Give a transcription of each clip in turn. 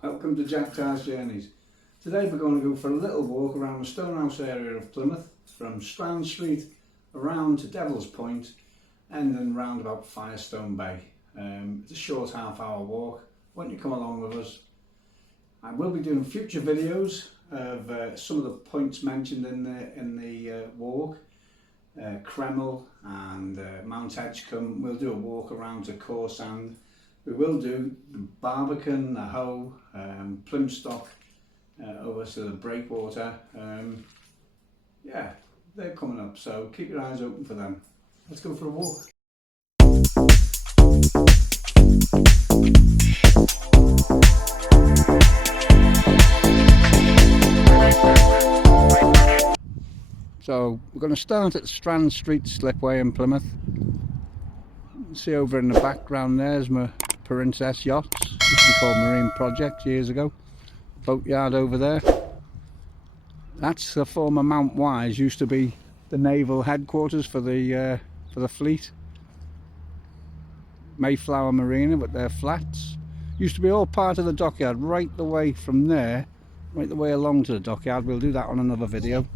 Welcome to Jack Tar's Journeys. Today we're going to go for a little walk around the Stonehouse area of Plymouth, from Strand Street around to Devil's Point and then round about Firestone Bay. It's a short half-hour walk. Why don't you come along with us? I will be doing future videos of some of the points mentioned in the walk. Cornwall and Mount Edgecombe. We'll do a walk around to Cornwall. We will do the Barbican, the Hoe, Plymouth over to the Breakwater. Yeah, they're coming up, so keep your eyes open for them. Let's go for a walk. So we're going to start at Strand Street Slipway in Plymouth. See over in the background there's my Princess yachts, used to be called Marine Project years ago. Boatyard over there. That's the former Mount Wise, used to be the naval headquarters for the fleet. Mayflower Marina with their flats. Used to be all part of the dockyard, right the way from there, right the way along to the dockyard. We'll do that on another video.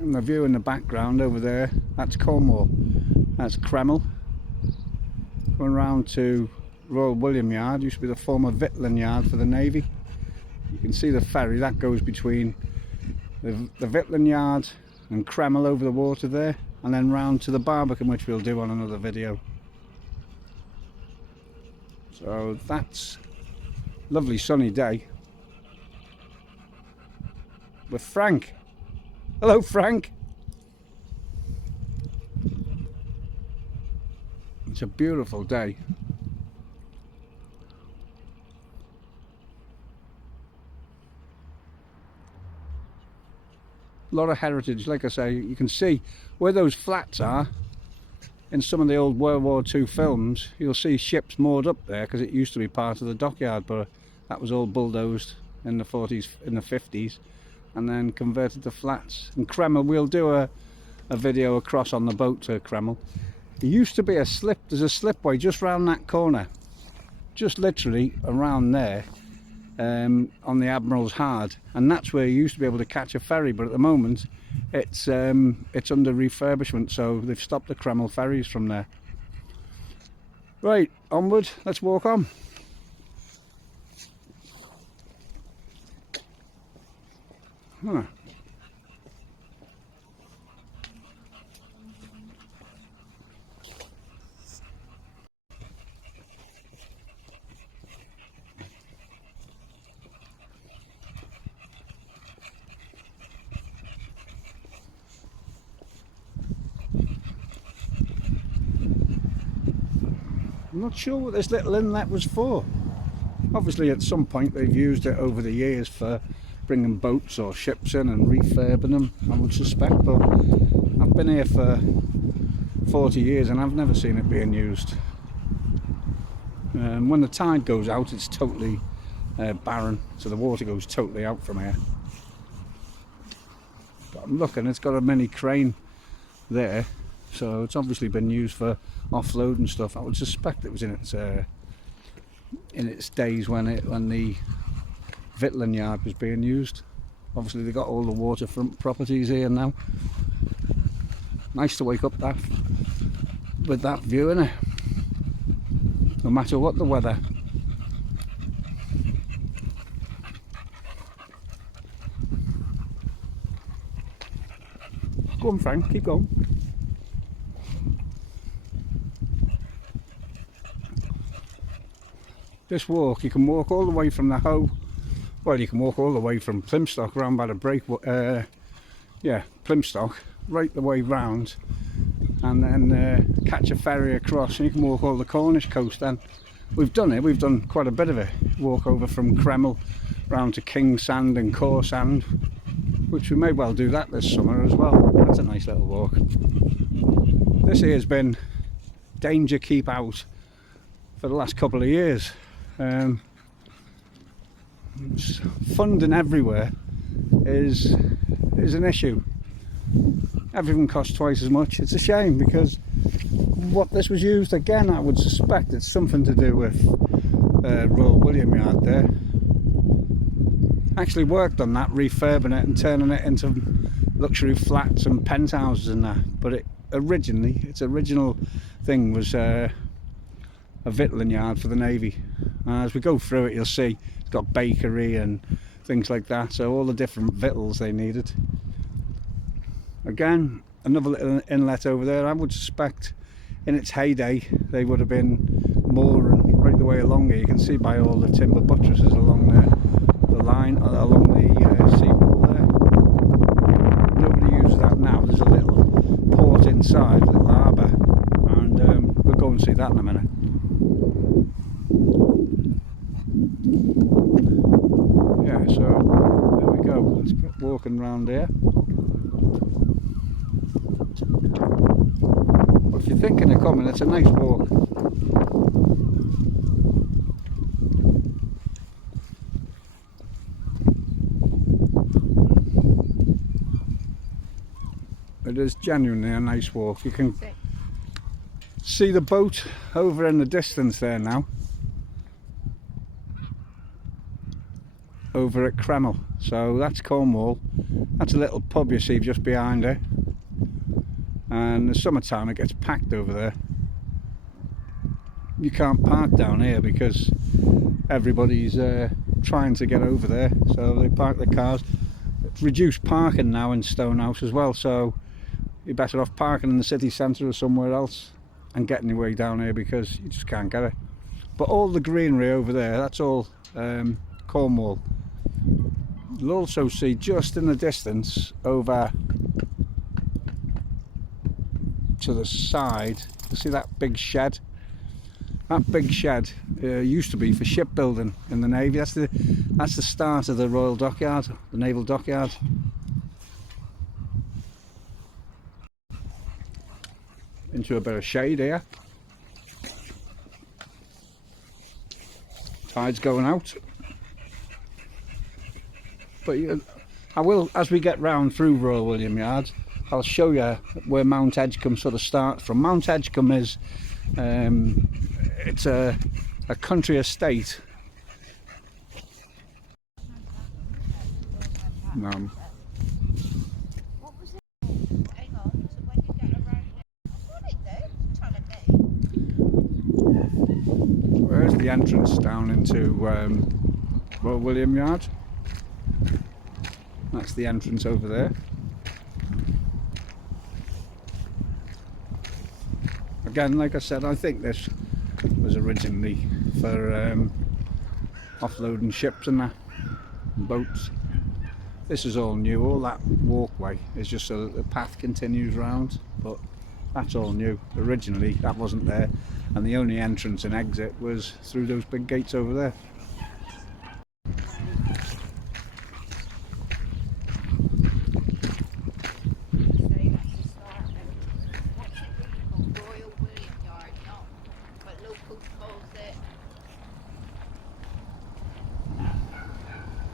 And the view in the background over there, that's Cornwall. That's Cornwall. Going round to Royal William Yard, used to be the former Victualling yard for the Navy. You can see the ferry that goes between the Victualling yard and Cornwall over the water there, and then round to the Barbican, which we'll do on another video. So that's a lovely sunny day with Frank. Hello, Frank. It's a beautiful day. A lot of heritage, like I say. You can see where those flats are in some of the old World War II films. You'll see ships moored up there because it used to be part of the dockyard, but that was all bulldozed in the 40s, in the 50s, and then converted to flats. And Cornwall, we'll do a video across on the boat to Cornwall. There used to be there's a slipway just round that corner, just literally around there, on the Admiral's Hard, and that's where you used to be able to catch a ferry, but at the moment it's under refurbishment, so they've stopped the Cornwall ferries from there. Right, onward, let's walk on. Huh. I'm not sure what this little inlet was for. Obviously at some point they've used it over the years for bringing boats or ships in and refurbing them, I would suspect, but I've been here for 40 years and I've never seen it being used. When the tide goes out, it's totally barren, so the water goes totally out from here. But I'm looking, it's got a mini crane there, so it's obviously been used for offload and stuff. I would suspect it was in its days when the Victualling yard was being used. Obviously they got all the waterfront properties here now. Nice to wake up with that view, innit? No matter what the weather. Go on, Frank, keep going. This walk, you can walk all the way from the Hoe. Well, you can walk all the way from Plymouth round by the Breakwater, Plymouth, right the way round, and then catch a ferry across, and you can walk all the Cornish coast. Then we've done quite a bit of it. Walk over from Cornwall round to King's Sand and Core Sand, which we may well do that this summer as well. That's a nice little walk. This here has been danger keep out for the last couple of years. Funding everywhere is an issue. everything costs twice as much. It's a shame, because what this was used, again, I would suspect it's something to do with Royal William Yard there. Actually worked on that, refurbing it and turning it into luxury flats and penthouses and that. But its original thing was a victualling yard for the Navy. As we go through it, you'll see it's got bakery and things like that, so all the different victuals they needed. Again, another little inlet over there. I would suspect in its heyday they would have been mooring right the way along here. You can see by all the timber buttresses along the line, along the seawall there. Nobody uses that now. There's a little port inside, a little harbour, and we'll go and see that in a minute. Yeah, so there we go. Let's get walking around here. If you're thinking of coming, it's a nice walk. It is genuinely a nice walk. You can see the boat over in the distance there now, over at Cornwall. So that's Cornwall. That's a little pub you see just behind it. And in the summertime it gets packed over there. You can't park down here because everybody's trying to get over there, so they park their cars. It's reduced parking now in Stonehouse as well, so you're better off parking in the city centre or somewhere else and getting your way down here, because you just can't get it. But all the greenery over there, that's all Cornwall. You'll also see just in the distance over to the side, you see that big shed? That big shed used to be for shipbuilding in the Navy. That's the start of the Royal Dockyard, the Naval Dockyard. Into a bit of shade here. Tide's going out. But I will, as we get round through Royal William Yard, I'll show you where Mount Edgecombe sort of starts from. Mount Edgecombe is it's a country estate. Where's the entrance down into Royal William Yard? That's the entrance over there. Again, like I said, I think this was originally for offloading ships and that, and boats. This is all new. All that walkway is just so that the path continues round, but that's all new. Originally that wasn't there, and the only entrance and exit was through those big gates over there.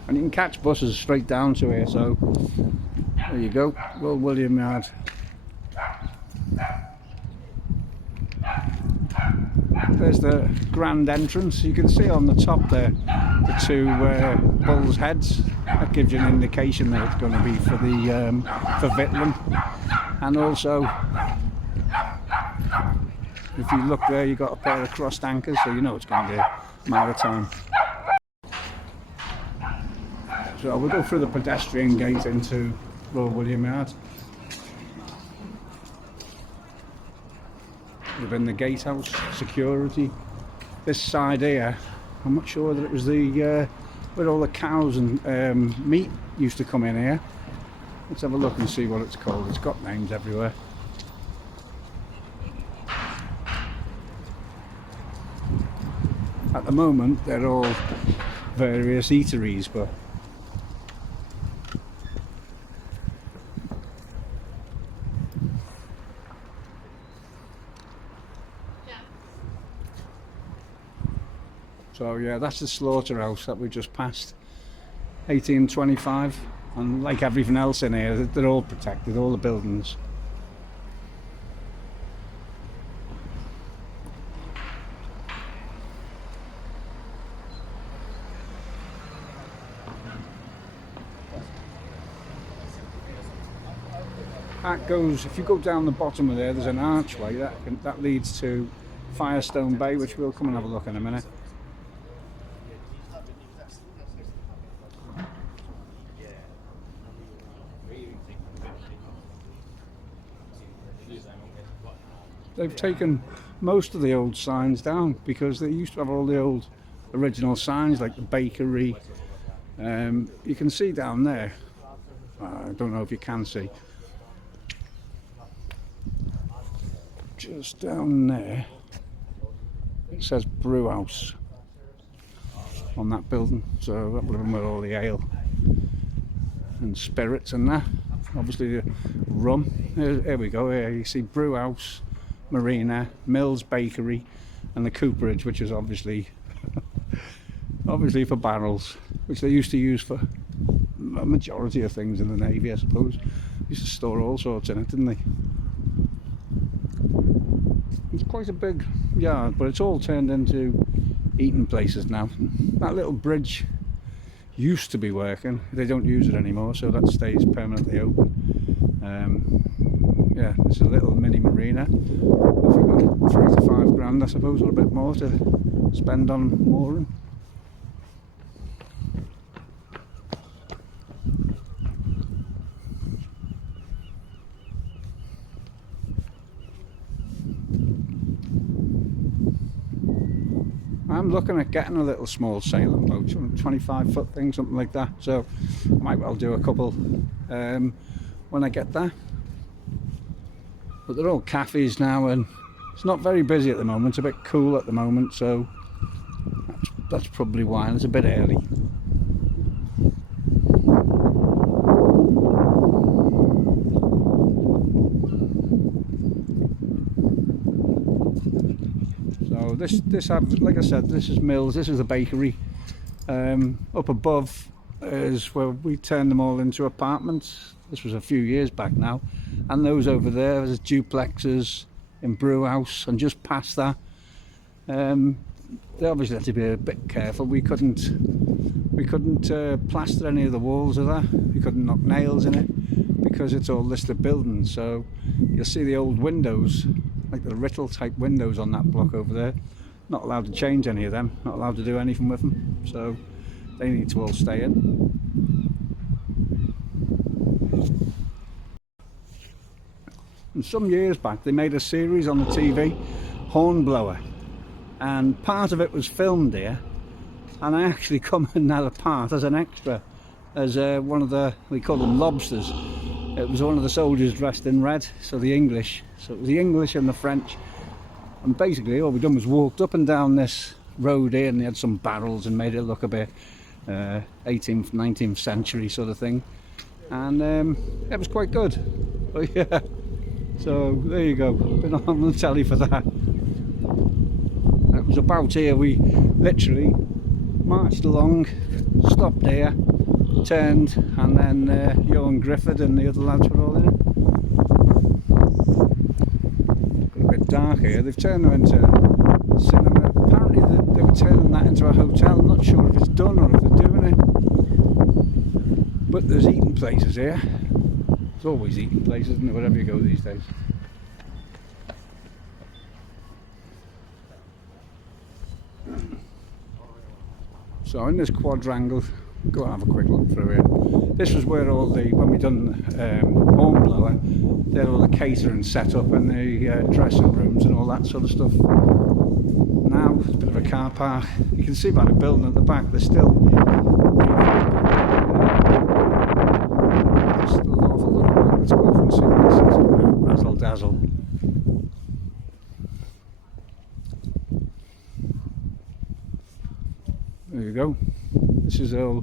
And you can catch buses straight down to here, so there you go, Royal William Yard. There's the grand entrance. You can see on the top there the two bulls' heads. That gives you an indication that it's going to be for the for victualling. And also, if you look there, you've got a pair of crossed anchors, so you know it's going to be maritime. So we'll go through the pedestrian gate into Royal William Yard. Within the gatehouse, security. This side here, I'm not sure whether it was the where all the cows and meat used to come in here. Let's have a look and see what it's called. It's got names everywhere. At the moment they're all various eateries, but so yeah, that's the slaughterhouse that we just passed. 1825, and like everything else in here, they're all protected, all the buildings. that goes, if you go down the bottom of there, there's an archway that leads to Firestone Bay, which we'll come and have a look in a minute. They've taken most of the old signs down because they used to have all the old original signs like the bakery. You can see down there, I don't know if you can see, just down there it says brew house on that building, so that would have been where all the ale and spirits and that, obviously the rum. Here we go, here you see brew house, marina, Mills Bakery, and the cooperage, which is obviously for barrels, which they used to use for a majority of things in the Navy, I suppose. Used to store all sorts in it, didn't they? It's quite a big yard, but it's all turned into eating places now. That little bridge used to be working. They don't use it anymore, so that stays permanently open. Yeah, it's a little mini marina. I think 3 to 5 grand, I suppose, or a bit more to spend on mooring. I'm looking at getting a little small sailing boat, 25-foot thing, something like that. So I might well do a couple when I get there. But they're all cafes now, and it's not very busy at the moment. It's a bit cool at the moment, so that's probably why. And it's a bit early. So this like I said, this is Mills. This is the bakery. Up above is where we turned them all into apartments. This was a few years back now, and those over there is duplexes in brew house, and just past that they obviously had to be a bit careful. We couldn't plaster any of the walls of that. We couldn't knock nails in it because it's all listed buildings. So you'll see the old windows, like the Rittle type windows on that block over there. Not allowed to change any of them, not allowed to do anything with them, so they need to all stay in. And some years back they made a series on the TV, Hornblower, and part of it was filmed here, and I actually come in that part as an extra, as one of the, we call them lobsters. It was one of the soldiers dressed in red, so the English, so it was the English and the French, and basically all we done was walked up and down this road here, and they had some barrels and made it look a bit 18th, 19th century sort of thing, and it was quite good. But yeah, so there you go, been on the telly for that. It was about here, we literally marched along, stopped here, turned, and then Johan Griffith and the other lads were all in it. Got a bit dark here. They've turned them into cinema. Apparently they were turning that into a hotel. I'm not sure if it's done or if they're doing it. But there's eating places here. There's always eating places, isn't there, wherever you go these days. So in this quadrangle, go and have a quick look through here. This was where all the, when we done Hornblower, they had all the catering set up and the dressing rooms and all that sort of stuff. Now it's a bit of a car park. You can see by the building at the back, there's still an awful lot of work. Let's go off and see what this is. Razzle dazzle. There you go. This is all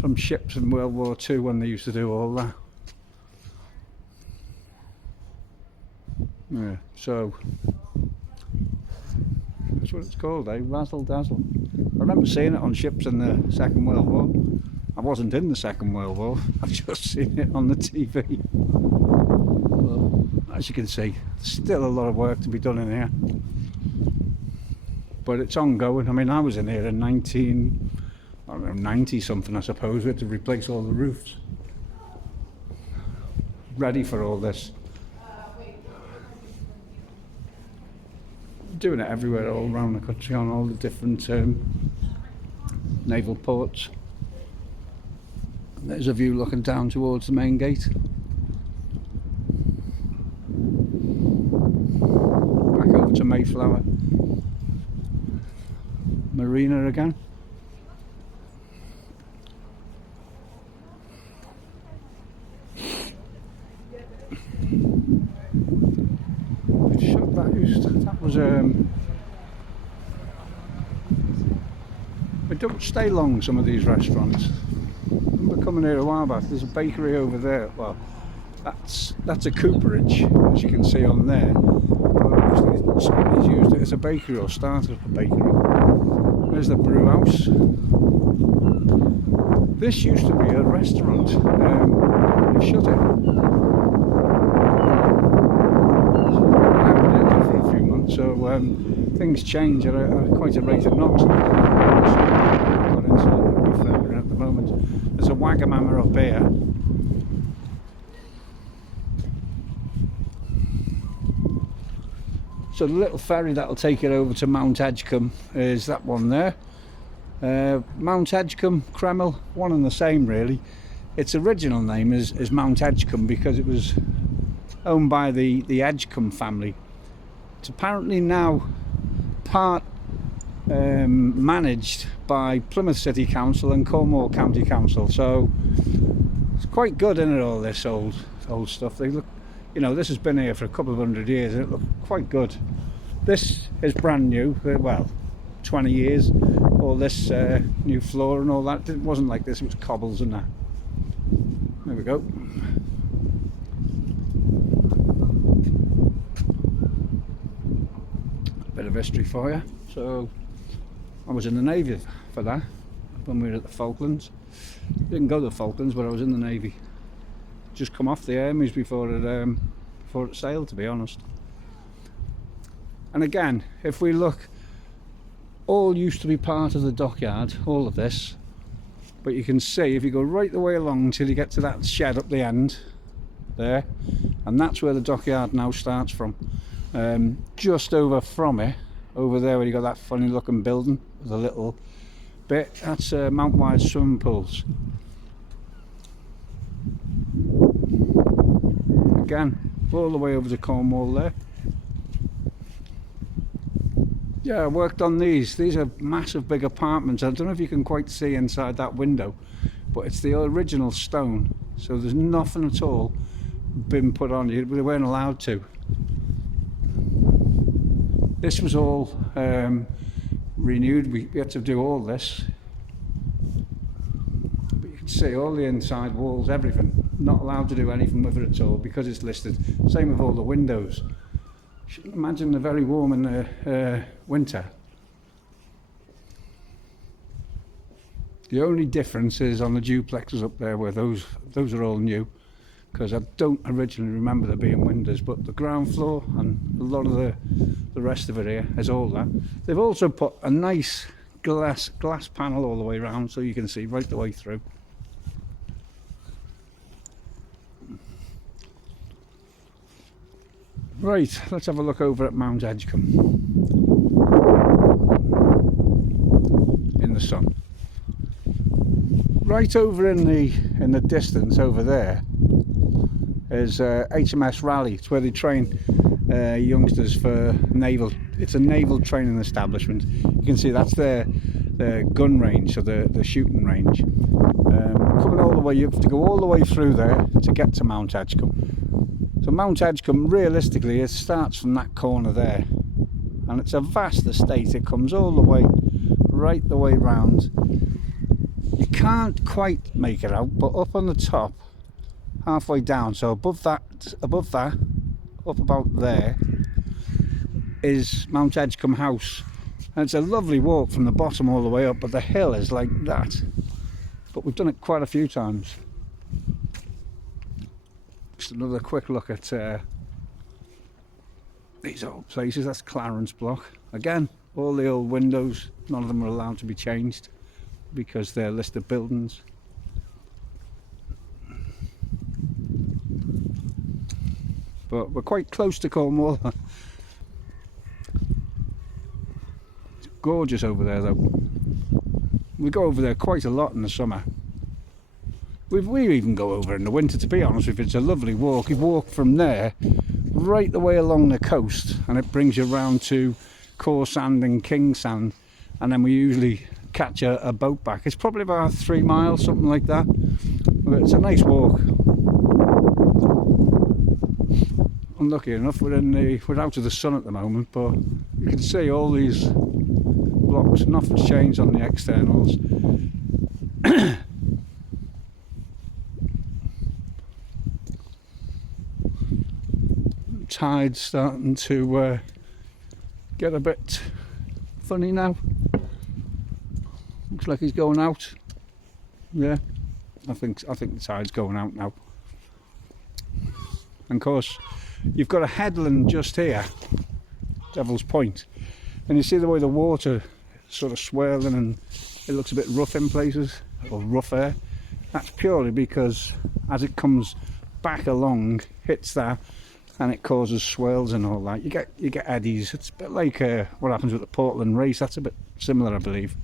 from ships in World War II when they used to do all that. Yeah, so that's what it's called, eh? Razzle dazzle. I remember seeing it on ships in the Second World War. I wasn't in the Second World War, I've just seen it on the TV. Well, as you can see, still a lot of work to be done in here. But it's ongoing. I mean, I was in here in 90 something, I suppose. We had to replace all the roofs. ready for all this. Doing it everywhere all around the country on all the different naval ports. There's a view looking down towards the main gate. Back over to Mayflower Marina again. That was they don't stay long, some of these restaurants. I remember coming here a while back. There's a bakery over there. Well, that's a cooperage, as you can see on there. But obviously somebody's used it as a bakery or started up a bakery. There's the brew house. This used to be a restaurant. They shut it. So things change at quite a rate of knots. Got inside at the moment. There's a Wagamama up here. So the little ferry that'll take it over to Mount Edgecombe is that one there. Mount Edgecombe, Kreml, one and the same really. Its original name is Mount Edgecombe because it was owned by the Edgecombe family. It's apparently now part managed by Plymouth City Council and Cornwall County Council, so it's quite good, isn't it, all this old stuff. They look, you know, this has been here for a couple of 100 years and it looks quite good. This is brand new, well, 20 years, all this new floor and all that. It wasn't like this, it was cobbles and that. There we go. Bit of history for you. So I was in the Navy for that when we were at the Falklands. Didn't go to the Falklands, but I was in the Navy. Just come off the Hamoaze before it sailed, to be honest. And again, if we look, all used to be part of the dockyard, all of this. But you can see if you go right the way along until you get to that shed up the end there, and that's where the dockyard now starts from. Just over from it, over there where you got that funny looking building with a little bit, that's Mount Wide swimming pools. Again, all the way over to Cornwall there. Yeah, I worked on these. These are massive big apartments. I don't know if you can quite see inside that window, but it's the original stone, so there's nothing at all been put on. They weren't allowed to. This was all renewed. We had to do all this. But you can see all the inside walls, everything. Not allowed to do anything with it at all because it's listed. Same with all the windows. You should imagine they're very warm in the winter. The only difference is on the duplexes up there where those are all new. Because I don't originally remember there being windows, but the ground floor and a lot of the rest of it here is all that. They've also put a nice glass panel all the way around so you can see right the way through. Right, let's have a look over at Mount Edgecombe in the sun. Right over in the distance over there is HMS Raleigh. It's where they train youngsters for naval. It's a naval training establishment. You can see that's their gun range, so the shooting range. Coming all the way, you have to go all the way through there to get to Mount Edgecombe. So Mount Edgecombe, realistically, it starts from that corner there, and it's a vast estate. It comes all the way, right the way round. You can't quite make it out, but up on the top, halfway down, so above that, up about there, is Mount Edgecombe House. And it's a lovely walk from the bottom all the way up, but the hill is like that. But we've done it quite a few times. Just another quick look at these old places. That's Clarence Block. Again, all the old windows, none of them are allowed to be changed because they're listed buildings. but we're quite close to Cornwall. It's gorgeous over there though. We go over there quite a lot in the summer. We even go over in the winter, to be honest with you. It's a lovely walk. You walk from there right the way along the coast and it brings you round to Core Sand and King Sand, and then we usually catch a boat back. It's probably about 3 miles, something like that, but it's a nice walk. Unlucky enough we're out of the sun at the moment, but you can see all these blocks. Nothing's changed on the externals. Tide's starting to get a bit funny now. Looks like he's going out. Yeah, I think the tide's going out now. And of course, you've got a headland just here, Devil's Point, and you see the way the water is sort of swirling and it looks a bit rough in places, or rougher. That's purely because as it comes back along, hits that, and it causes swirls and all that. You get eddies. It's a bit like what happens with the Portland race. That's a bit similar, I believe.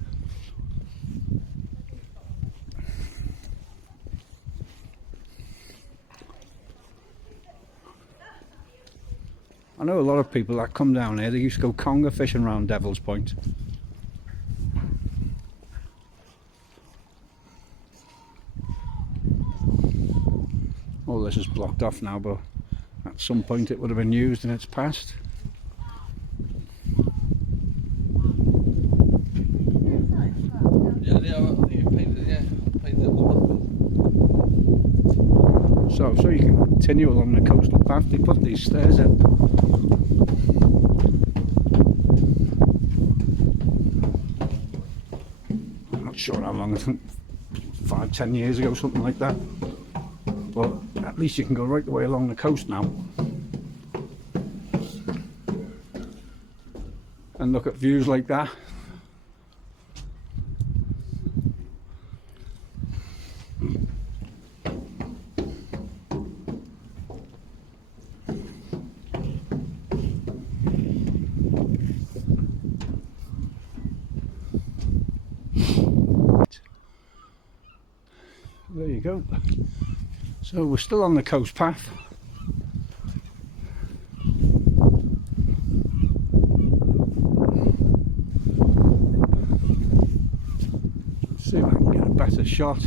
I know a lot of people that come down here, they used to go conger fishing around Devil's Point. All this is blocked off now, but at some point it would have been used in its past. So you can continue along the coastal path. They put these stairs in. I'm not sure how long, I think 5-10 years ago, something like that. But at least you can go right the way along the coast now and look at views like that. There you go. So we're still on the coast path. Let's see if I can get a better shot.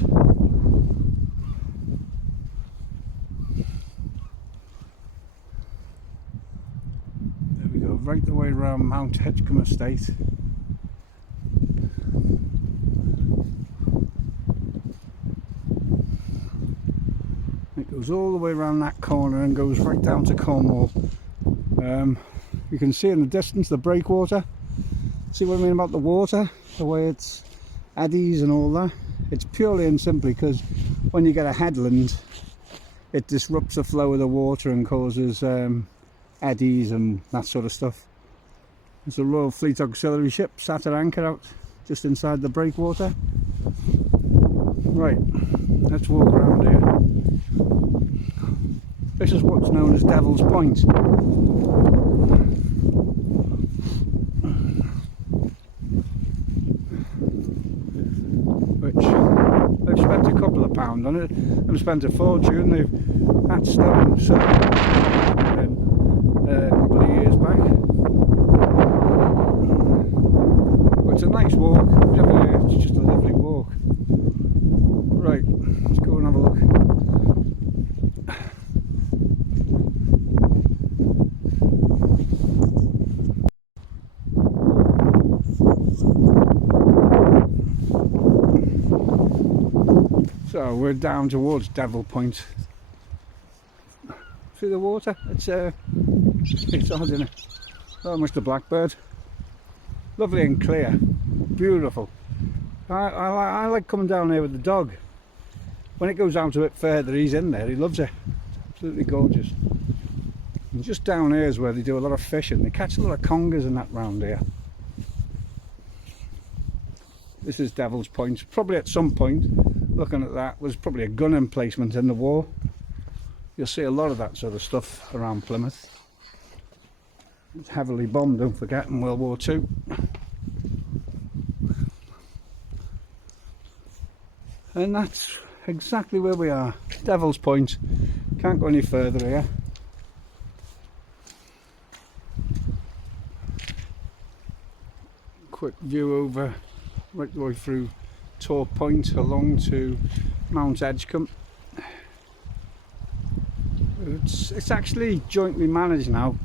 There we go, right the way around Mount Hedgecombe Estate. Goes all the way around that corner and goes right down to Cornwall. You can see in the distance the breakwater. See what I mean about the water? The way it's eddies and all that. It's purely and simply because when you get a headland, it disrupts the flow of the water and causes eddies and that sort of stuff. There's a Royal Fleet Auxiliary ship sat at anchor out just inside the breakwater. Right, let's walk around here. This is what's known as Devil's Point. Which they've spent a couple of pounds on it. They've spent a fortune. That stone sold a couple of years back. But it's a nice walk. It's just a lovely walk. Right, let's go and have a look. So we're down towards Devil Point. See the water? It's odd, isn't it? Oh, Mr. Blackbird. Lovely and clear. Beautiful. I like coming down here with the dog. When it goes out a bit further, he's in there. He loves it. Absolutely gorgeous. And just down here is where they do a lot of fishing. They catch a lot of congers and that round here. This is Devil's Point. Probably at some point, looking at that, was probably a gun emplacement in the war. You'll see a lot of that sort of stuff around Plymouth. It's heavily bombed, don't forget, in World War II. And that's exactly where we are, Devil's Point. Can't go any further here. Quick view over right the way through Tor Point along to Mount Edgecombe. It's actually jointly managed now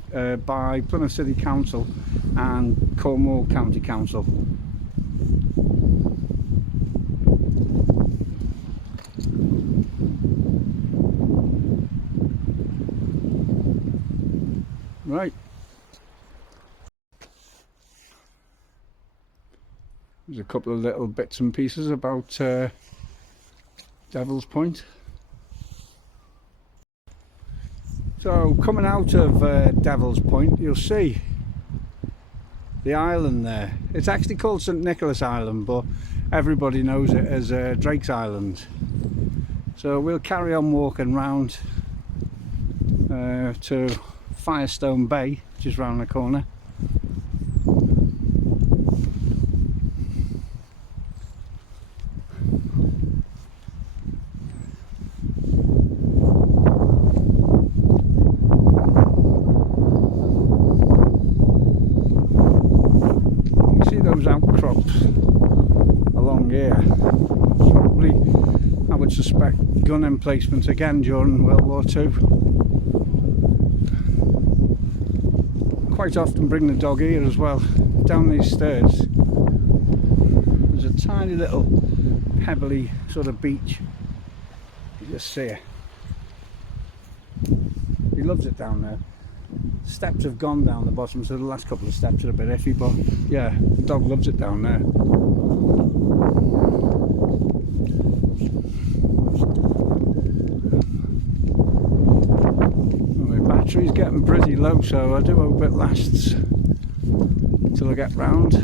by Plymouth City Council and Cornwall County Council. Right. There's a couple of little bits and pieces about Devil's Point. So coming out of Devil's Point, you'll see the island there. It's actually called St Nicholas Island, but everybody knows it as Drake's Island. So we'll carry on walking round to Firestone Bay, which is round the corner. Those outcrops along here, probably, I would suspect, gun emplacements again during World War II. Quite often bring the dog here as well. Down these stairs there's a tiny little pebbly sort of beach. You just see it. He loves it down there. Steps have gone down the bottom, so the last couple of steps are a bit iffy, but yeah, the dog loves it down there. My battery's getting pretty low, so I do hope it lasts until I get round.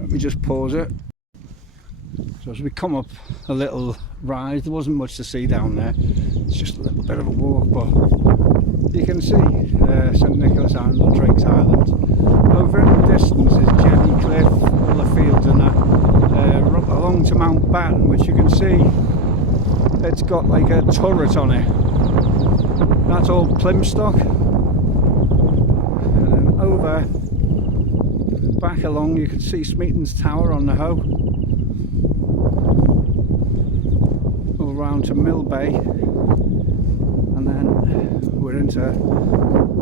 Let me just pause it. So as we come up a little rise, there wasn't much to see down there. It's just a little bit of a walk, but you can see St Nicholas Island or Drake's Island. Over in the distance is Jenny Cliff, all the fields and that, along to Mount Batten, which you can see it's got like a turret on it. That's all Plymouth stock. And then over, back along, you can see Smeaton's Tower on the Hoe. All round to Mill Bay. And then we're into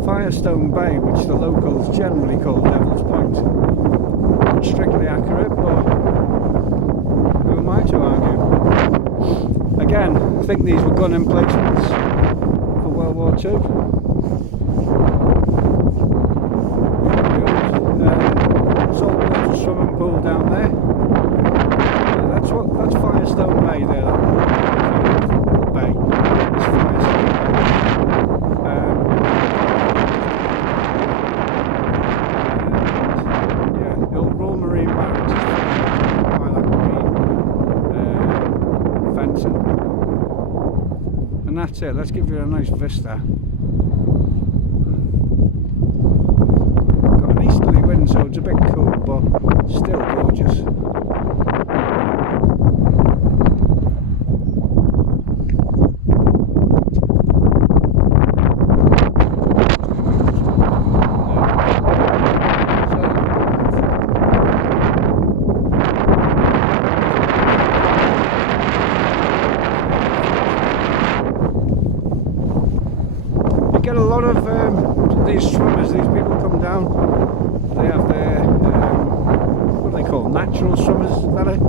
Firestone Bay, which the locals generally call Devil's Point. Not strictly accurate, but who am I to argue? Again, I think these were gun emplacements for World War II. Saltwater swimming pool down there. That's Firestone Bay there. That bay is Firestone Bay. Yeah, the old Royal Marine Barracks is by that green fencing. And that's it. Let's give you a nice vista. Got an easterly wind, so it's a bit cool, but still gorgeous. Get a lot of these swimmers, these people come down, they have their, what do they call, natural swimmers, is that it?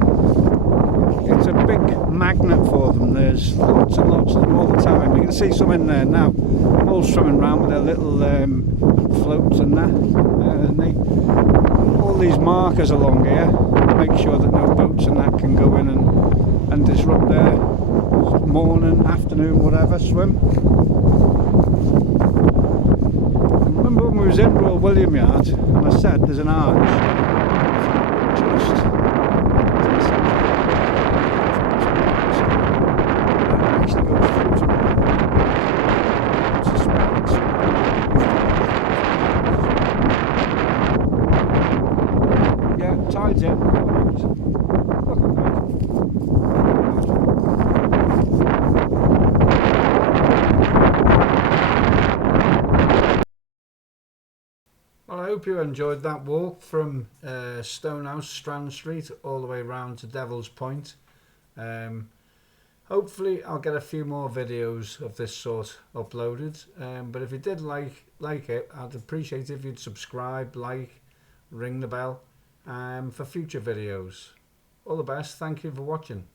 It's a big magnet for them. There's lots and lots of them all the time. You can see some in there now, all swimming around with their little floats and that. And all these markers along here make sure that no boats and that can go in and disrupt their morning, afternoon, whatever swim. Remember when we was in Royal William Yard and I said there's an arch just that actually goes through to tide's in. Looking good. Well, I hope you enjoyed that walk from Stonehouse, Strand Street, all the way round to Devil's Point. Hopefully I'll get a few more videos of this sort uploaded, but if you did like it, I'd appreciate if you'd subscribe, like, ring the bell for future videos. All the best, thank you for watching.